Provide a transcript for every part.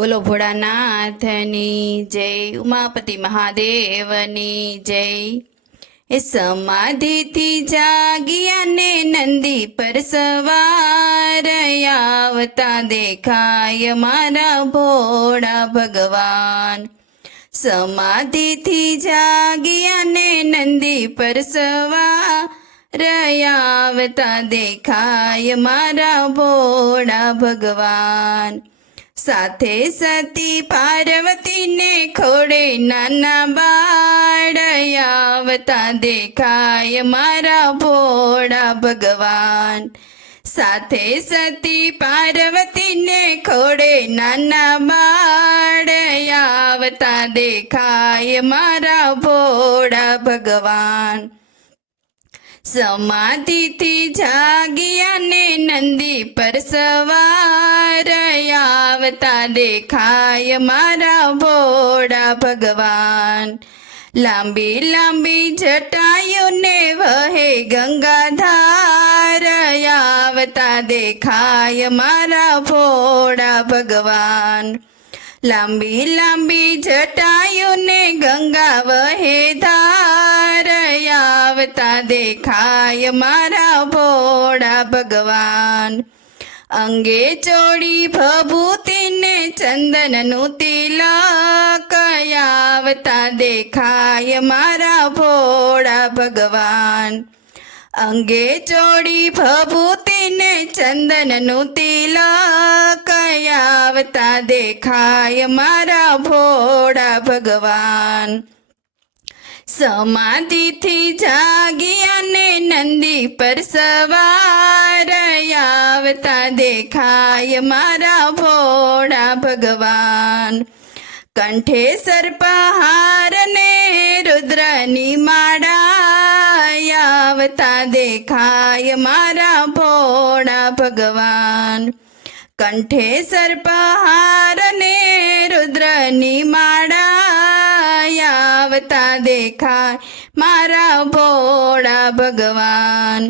બોલો ભોળાનાથની જય, ઉમાપતિ મહાદેવની જય. એ સમાધિથી જાગ્યા ને નંદી પર સવાર આવતા દેખાય મારા ભોળા ભગવાન. સમાધિથી જાગ્યા ને નંદી પર સવાર આવતા દેખાય મારા ભોળા ભગવાન. સાથે સતી પાર્વતીને ખોડે નાના બાળયાવતા દેખાય મારા ભોળા ભગવાન. સાથે સતી પાર્વતીને ખોડે નાના બાળયાવતા દેખાય મારા ભોળા ભગવાન. સમાધિથી જાગ્યા ને નંદી પર સવાર આવતા દેખાય મારા ભોળા ભગવાન. લાંબી લાંબી જટાયુને વહે ગંગાધાર. આવતા દેખાય મારા ભોળા ભગવાન. લાંબી લાંબી જટાયુને ગંગા વહે ધાર. આવતા દેખાય મારા ભોળા ભગવાન. અંગે ચોડી ભભૂતિને ચંદનનું તિલક આવતા દેખાય મારા ભોળા ભગવાન અંગે ચોડી ભભૂતિને ચંદનનું તિલક આવતા દેખાય મારા ભોળા ભગવાન સમાધિથી જાગી અને નંદી પર સવાર આવતા દેખાય મારા ભોળા ભગવાન કંઠે સર્પહાર ને રુદ્રની માળા આવતા દેખાય મારા ભોળા ભગવાન કંઠે સર્પહાર ને રુદ્રની માળા આવતા દેખાય. મારા ભોળા ભગવાન,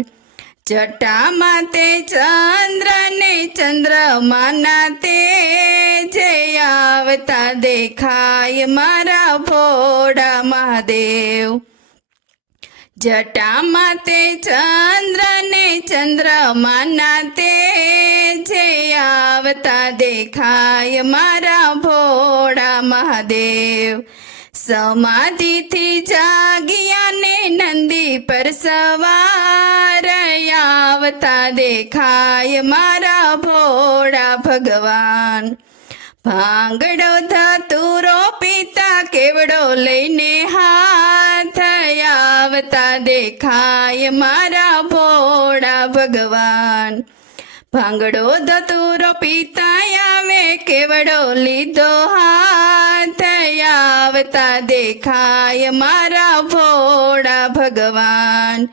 જટામાં તે ચંદ્ર ને ચંદ્રમાના તે જે આવતા દેખાય. મારા ભોળા મહાદેવ, જટામાં તે ચંદ્ર ને ચંદ્રમાના તે જે આવતા દેખાય. મારા ભોળા મહાદેવ સમાધિથી જાગ્યા ને નંદી પર સવાર આવતા દેખાય મારા ભોળા ભગવાન ભાંગડો ધતુરો પિતા કેવડો લઈને હાથ આવતા દેખાય મારા ભોળા ભગવાન ભાંગડો ધતુરો પિતા આવે કેવડો લીધો હાથ આવતા દેખાય મારા ભોળા ભગવાન.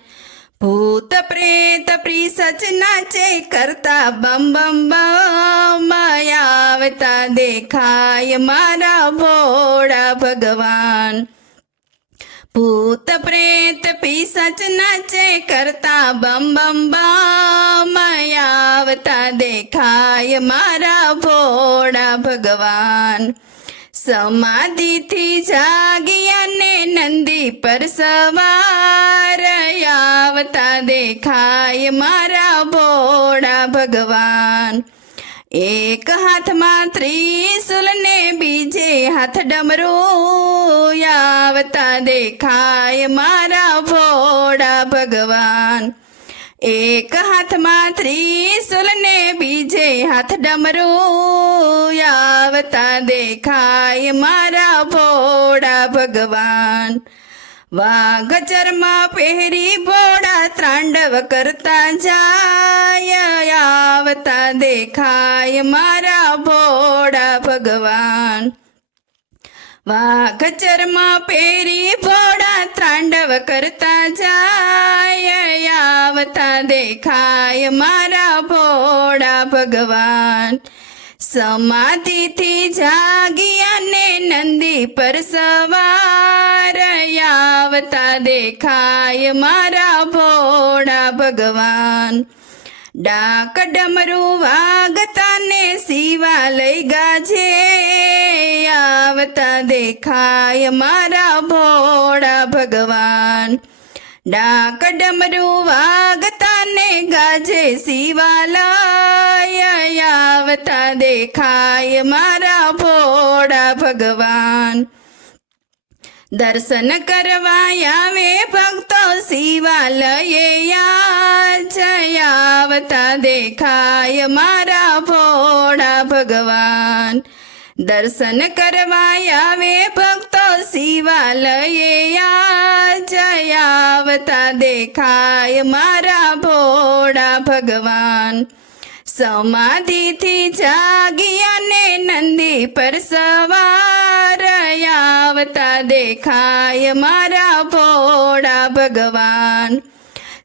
ભૂત પ્રેત પ્રિસચના ચે કરતા બમ બમ બમ આવતા દેખાય મારા ભોળા ભગવાન. ભૂત પ્રેત પિસચ નાચે કરતા બમ બમ આવતા દેખાય મારા ભોળા ભગવાન. સમાધિથી જાગ્યા ને નંદી પર સવાર આવતા દેખાય મારા ભોળા ભગવાન. એક હાથમાં ત્રિશુલ ને બીજે હાથ ડમરો આવતા દેખાય મારા ભોળા ભગવાન. એક હાથમાં ત્રિશુલ ને બીજે હાથ ડમરો આવતા દેખાય મારા ભોળા ભગવાન. વાઘ ચર્મ પહેરી ભોળા ત્રાંડવ કરતા જાય, આવતા દેખાય મારા ભોળા ભગવાન. વાઘ ચર્મ પહેરી ભોળા ત્રાંડવ કરતા જાય, આવતા દેખાય મારા ભોળા ભગવાન. સમાધિથી જાગ્યા ને નંદી પર સવાર આવતા દેખાય મારા ભોળા ભગવાન ડાક ડમરું વાગતા ને શિવાલય ગાજે આવતા દેખાય મારા ભોળા ભગવાન ડાક ડમરું વાગતા ગાજે શિવાલય આવતા દેખાય મારા ભોળા ભગવાન. દર્શન કરવા આવે ભક્તો શિવાલયે જયાવતા દેખાય મારા ભોળા ભગવાન. દર્શન કરવા આવે ભક્તો શિવાલયે જયાવતા દેખાય મારા ભોળા ભગવાન. સમાધિથી જાગી અને નંદી પર સવાર આવતા દેખાય મારા ભોળા ભગવાન.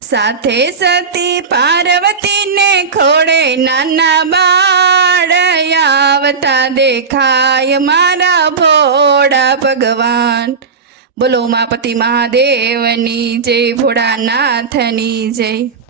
સાથે સતી પાર્વતીને ખોડે નાના બાળ આવતા દેખાય મારા ભોળા ભગવાન. બોલો ઉમાપતિ મહાદેવની જય ભોળાનાથની જય.